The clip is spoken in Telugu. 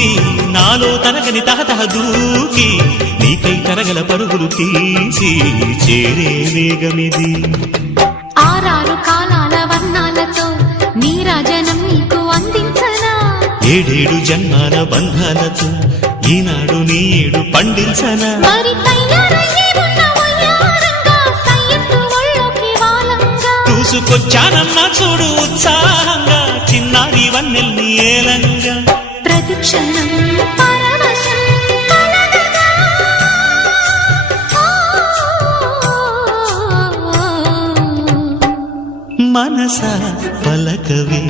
చూసి నాలో తరగని తహతహ దూకి నీకై తరగల పరుగులు తీసి చేరే వేగమిది. ఆరారు కాలాల వర్ణాలతో నీరాజనం నీకు అందించనా, ఏడేడు జన్మాల బంధాలతో ఈనాడు నీ ఏడు పండించనా. మరి తయారయ్యే ఉన్న వయ్యారంగా సయ్యత్తు ఒళ్ళోకి వాలంగా చూసుకొచ్చానన్నా చూడు ఉత్సాహంగా చిన్నారి వన్నెల్ని ఏలంగా. ప్రతిక్షణం పరవశం కలగగా మనసా పలకవే